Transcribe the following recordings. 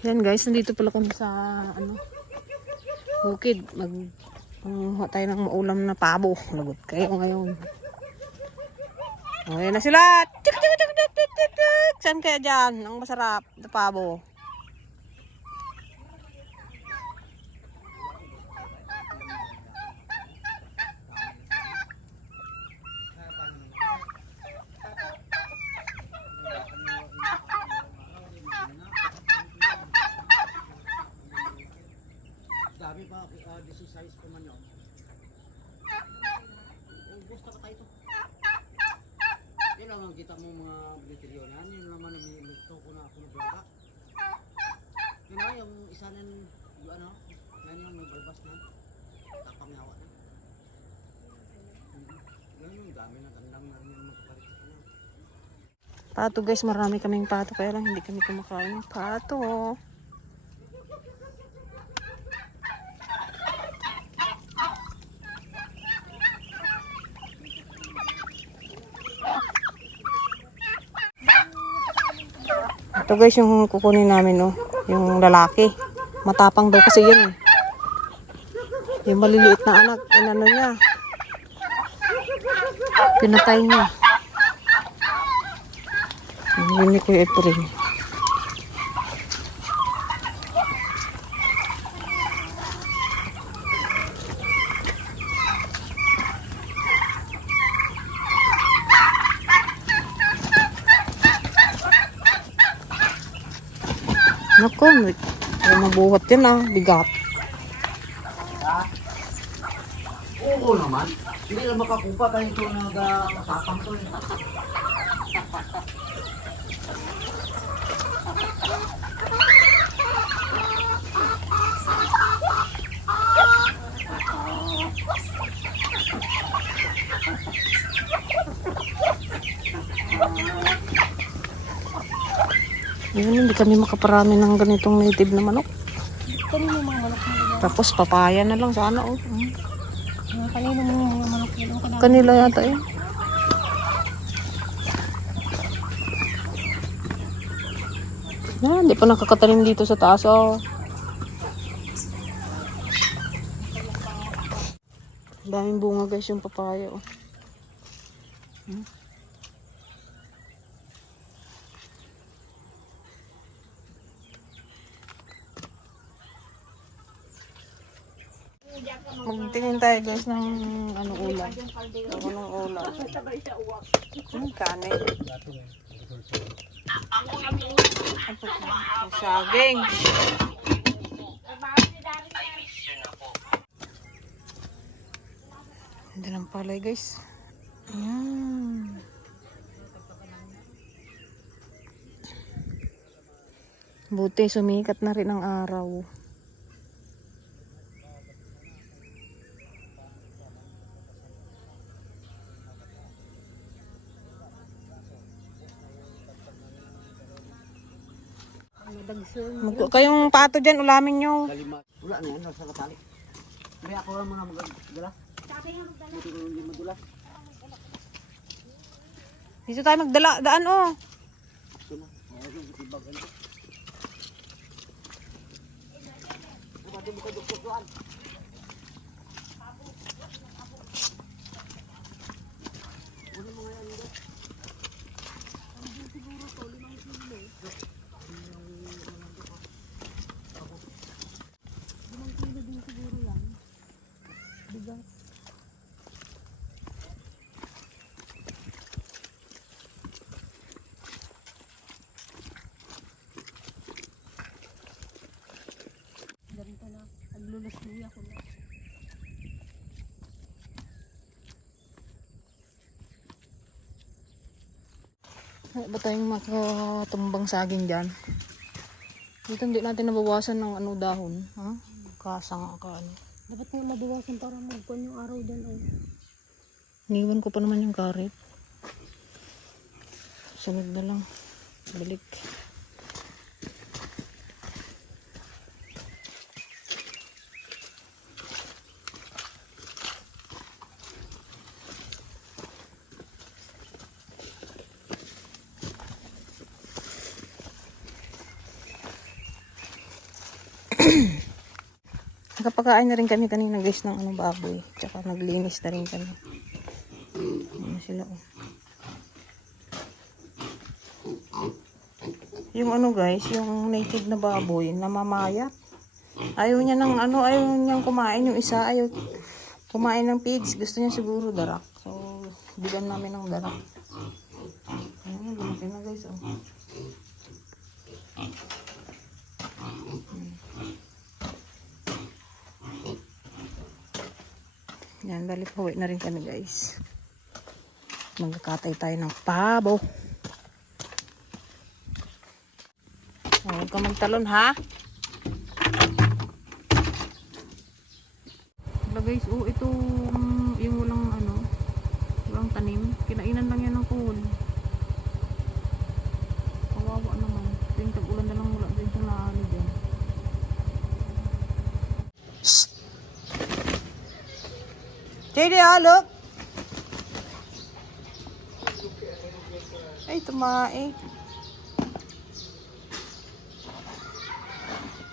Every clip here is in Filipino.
Yan guys, nandito pala kami sa ano, bukid. Maghuha tayo ng maulam na pabo. Lagot kayo ngayon. O, yan na sila. Tik, tik, tik, tik, tik, tik, tik. Saan kaya dyan? Ang masarap na pabo. Dami pa, 16 pa man yun. Gusto ka tayo ito. Yan lang ang kita mo mga bliterion yan. Yun naman ang gusto ko na ako nablaga. Yun na yung isa na yung ano, yan yung may balbas na. Tapang yawa na. Yan yung dami na kandang na rin yung magpapalit sa kanya. Pato guys, marami kaming pato. Kaya lang hindi kami kumakain ng pato. Ito guys yung kukunin namin, no, yung lalaki. Matapang daw kasi yun. Yung maliliit na anak, inano niya. Pinatay niya. Yun ni Kuya Efren. Naku, may mabuhat yan ah, bigat. Oo naman. Hindi lang makakupa kahit ito nagkasapang to eh. Yun, hindi kami makaparami ng ganitong native na manok. Kanino mga manok nila? Tapos papaya na lang sana oh. Kanino mga manok nila? Kanila yata eh. Hindi pa nakakatanim dito sa taas oh. Daming bunga guys yung papaya oh. Magtingin tayo guys ng ano ulam. Anong ulam? Kanin. Saging. Ganda ng palay guys. Ayan. Buti sumikat na rin ang araw. Kayong pato dyan, ulamin nyo. Kalima. Wala na yan, nasa katali. Hindi ako lang muna magdala. Hindi ko hindi magdala. Dito tayo magdala, daan oh. Ito na. Mayroon yung ibag ano. Pati mo ka dukot doon. Ano mga yan dito? Siguro to, 5 kilo eh. 5 kilo din siguro yan. Bigat. Ganito na. Naglulus-luya ko na. Ba tayong makatumbang saging dyan? Dito hindi natin nabawasan ng ano dahon. Ha? Kasang ka ano. Dapat nga mabawasan para magkuhan yung araw dyan. Oh. Iniwan ko pa naman yung karit. Sunod na lang. Balik. Nakapakain na rin kami kanina guys ng ano, baboy. Tsaka naglinis na rin kami. Ano sila oh. Yung ano guys, yung native na baboy, namamayat. Ayaw niya ng ano, ayaw niyang kumain yung isa, ayaw kumain ng pigs. Gusto niya siguro darak. So, bigyan namin ng darak. Ayan, lumaki na guys oh. Yan, balik huwi na rin kami guys. Magkakatay tayo ng pabo. Huwag ka magtalon ha. Wala guys, oh ito yung walang ano, walang tanim. Kinainan lang yan ng kuhol. Kawawa naman. Tuwing tag-ulan na lang wala din sa naano dyan. JD, look! Ay, tumae.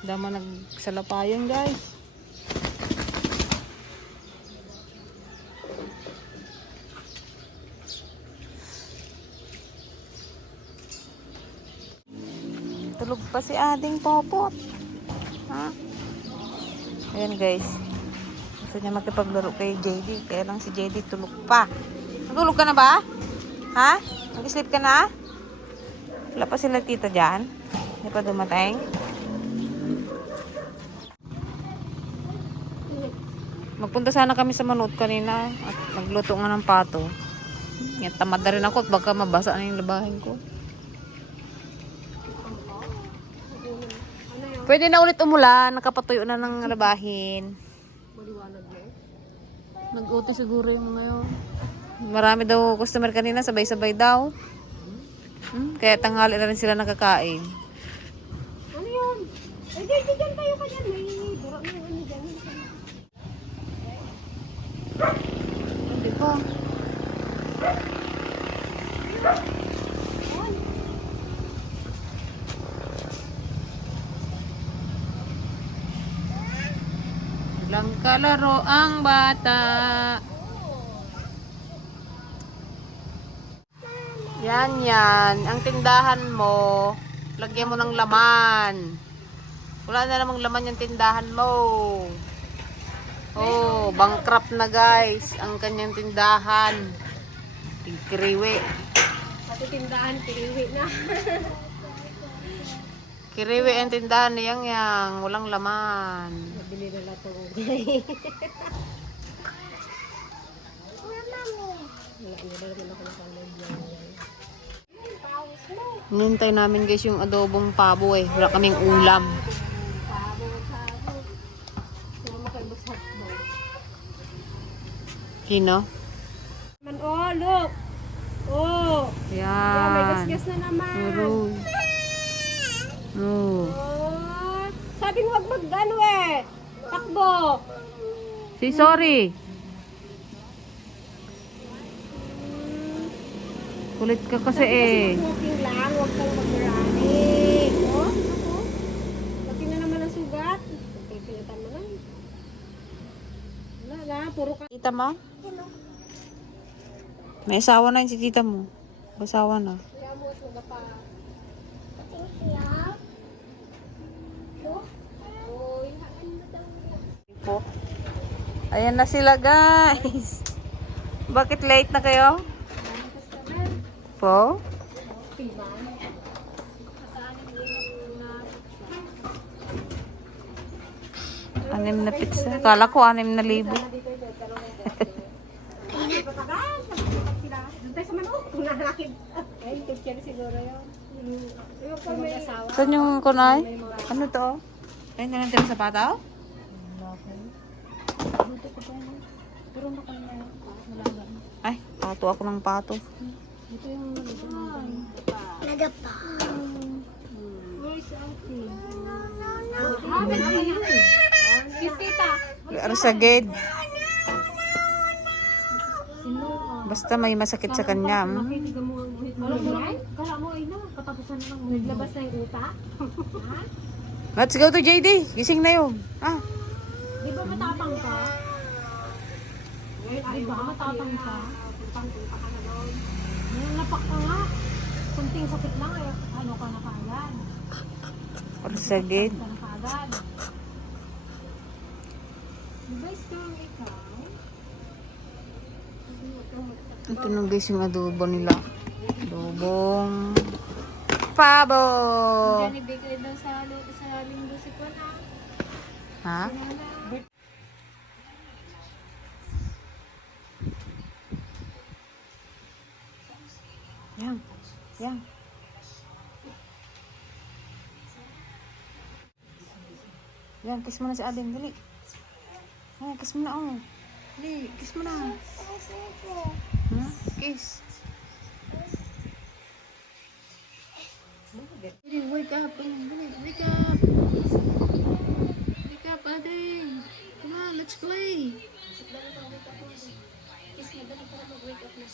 Dama nagsalapayan, guys. Tulog pa si ading popot. Ha? Ayan, guys. Gusto niya magkipaglaro kay JD. Kaya lang si JD tulog pa. Natulog ka na ba? Ha? Nag-sleep ka na? Wala pa sila tita dyan? Hindi pa dumating? Magpunta sana kami sa Manood kanina. At magluto nga ng pato. Yan, tamad na rin ako. At baka mabasa na yung labahin ko. Pwede na ulit umulan. Nakapatuyo na ng labahin. Nag-uti siguro yung mga yun. Marami daw customer kanina, sabay-sabay daw. Kaya tanghali na rin sila nakakain. Ano yun? Eh, dyan tayo ka dyan. May dura na ano dyan. Hindi pa. Lang kalaro ang bata. Yan. Ang tindahan mo, lagyan mo ng laman. Wala na namang laman yung tindahan mo. Oh, bankrupt na guys. Ang kanyang tindahan. Kiriwi. Pati tindahan, kiriwi na. Kiriwi ang tindahan niyang yang. Walang laman. Nabili na lahat ng ugay. Wala naman ako nakalagyan. Nintay namin guys yung adobong pabo eh. Wala kaming ulam. Kino? Oh, look! Oh! Yeah, may Yan. gasgas na naman. Meron. Oh. Oh! Sabi mo, wag mag-ano eh! Takbo! Si sorry. Kulit ka kasi eh. Smoking lang, huwag kang mag-running. Oh, ako. Laki na naman ang sugat. Okay, pinatan mo lang. Wala na, puro ka. Tita mo? May asawa na yun si tita mo. Asawa na. Kaya mo at magapa. Oy, haan mo daw. Po. Ayan na sila guys. Bakit late na kayo? Po? Anim na pizza. Kala ko 6,000. Doon tayo sa manok. Kung nalakid. Ay, picture siguro yun. Yung kung may asawa. Saan yung kunay? Ano to? Ayun na lang tayo sa pataw? Ay, pato ako ng pato. Ito yung nagapa. Where's Alfie? Kiss tita. Arsaged. Basta may masakit sa kanya. Kala mo ay na, katapusan na lang. Naglabas na yung uta. Let's go to JD. Gising na yun. Ah. Di ba matapang ka? Ay ba, matapang ka? Punta ka na doon. Napak ka nga. Kunting sakit lang, ay ano ka na kaagad. Orsagid. Ka na kaagad. Di ba strong ikaw? Ito nung guys yung adobo nila. Adobong pabo. Diyan ibigay daw sa linggo si Pana. Ha? Yang. Yang. Yan, kiss mo na si Aden, dali. Ay, kiss mo na, oh. Dali, kiss mo na. Ha? Kiss. Dali, wake up. Dali, wake up. Wake up, Aden. Come on, let's play. Kiss mo, dali para mag-wake up na.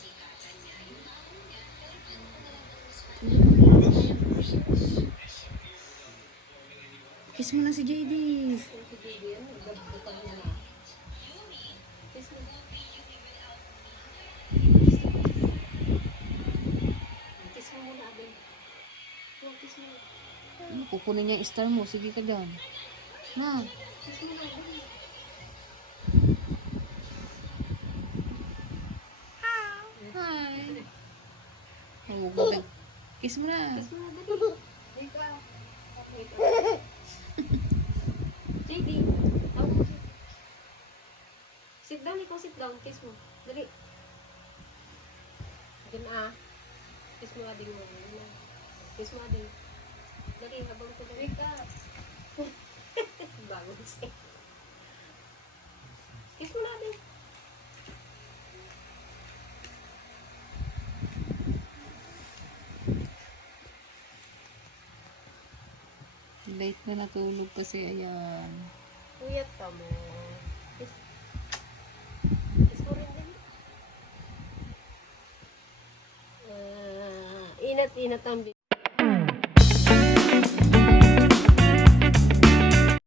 Kiss mo na si JD. Kiss mo muna, Aden. Kiss mo. Kukunin niya yung star mo. Sige ka dyan. Na. Kiss mo na, Aden. Hi. Oh, kiss mo na. Kiss mo na, dali. Wake up. Wake up. JD, tawag mo siya. Sit down, ikaw sit down. Kiss mo. Dali. Dun Kiss mo ading mo. Kiss mo ading. Dali, habang ko na. Wake up. Bago siya. Kiss mo na ading. Late na natulog kasi ayan. Puyat ka mo. Kiss. Kiss mo rin din. Inat-inat ang